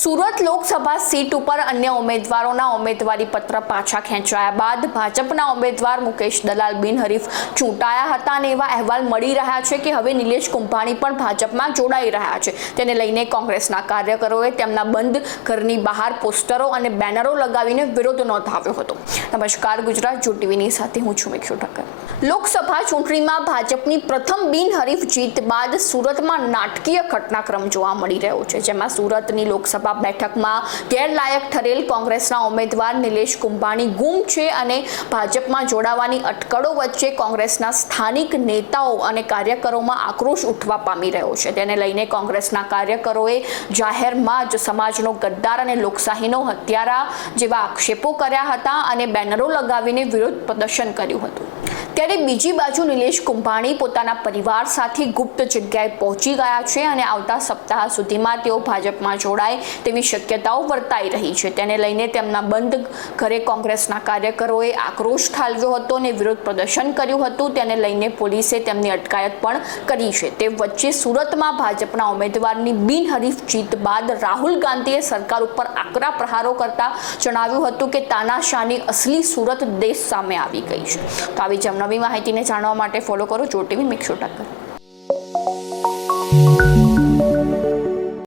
Surat Lok Sabha seat ઉપર અન્ય ઉમેદવારોના ઉમેદવારી પત્ર પાછા ખેંચાયા બાદ ભાજપના ઉમેદવાર મુકેશ દલાલ બિનહરીફ ચૂંટાયા હતા અને એવા અહેવાલ મળી રહ્યા છે કે હવે નિલેશ કુંભાણી પણ ભાજપમાં જોડાઈ રહ્યા છે. તેને લઈને કોંગ્રેસના કાર્યકરોએ તેમના બંધ ઘરની બહાર પોસ્ટરો અને બેનરો લગાવીને વિરોધ નોંધાવ્યો હતો. નમસ્કાર, ગુજરાત જો ટીવીની સાથે હું છું મિક્ષુ ઠક્કર. લોકસભા ચૂંટણીમાં ભાજપની પ્રથમ બિનહરીફ જીત બાદ સુરતમાં નાટકીય ઘટનાક્રમ જોવા મળી રહ્યો છે, જેમાં સુરતની લોકસભા બેઠકમાં ગેરલાયક ઠરેલ કોંગ્રેસના ઉમેદવાર નિલેશ કુંભાણી ગુમ છે અને ભાજપમાં જોડાવાની અટકળો વચ્ચે કોંગ્રેસના સ્થાનિક નેતાઓ અને કાર્યકરોમાં આક્રોશ ઉઠવા પામી રહ્યો છે. તેને લઈને કોંગ્રેસના કાર્યકરોએ જાહેરમાં જ સમાજનો ગદ્દાર અને લોકશાહીનો હત્યારા જેવા આક્ષેપો કર્યા હતા અને બેનરો લગાવીને વિરોધ પ્રદર્શન કર્યું હતું. ત્યારે બીજી બાજુ નિલેશ કુંભાણી પોતાના પરિવાર સાથે ગુપ્ત જગ્યાએ પહોંચી ગયા છે અને આવતા સપ્તાહ સુધીમાં તેઓ ભાજપમાં જોડાય તેવી શક્યતાઓ વર્તાઈ રહી છે. તેને લઈને તેમના બંધ ઘરે કોંગ્રેસના કાર્યકરોએ આક્રોશ ઠાલવ્યો હતો અને વિરોધ પ્રદર્શન કર્યું હતું. તેને લઈને પોલીસે તેમની અટકાયત પણ કરી છે. તે વચ્ચે સુરતમાં ભાજપના ઉમેદવારની બિનહરીફ જીત બાદ રાહુલ ગાંધીએ સરકાર ઉપર આકરા પ્રહારો કરતા જણાવ્યું હતું કે તાનાશાહની અસલી સુરત દેશ સામે આવી ગઈ છે. તો આવી જ માહિતીને જાણવા માટે ફોલો કરો. જો ટીવી મિક્સો ટક્કર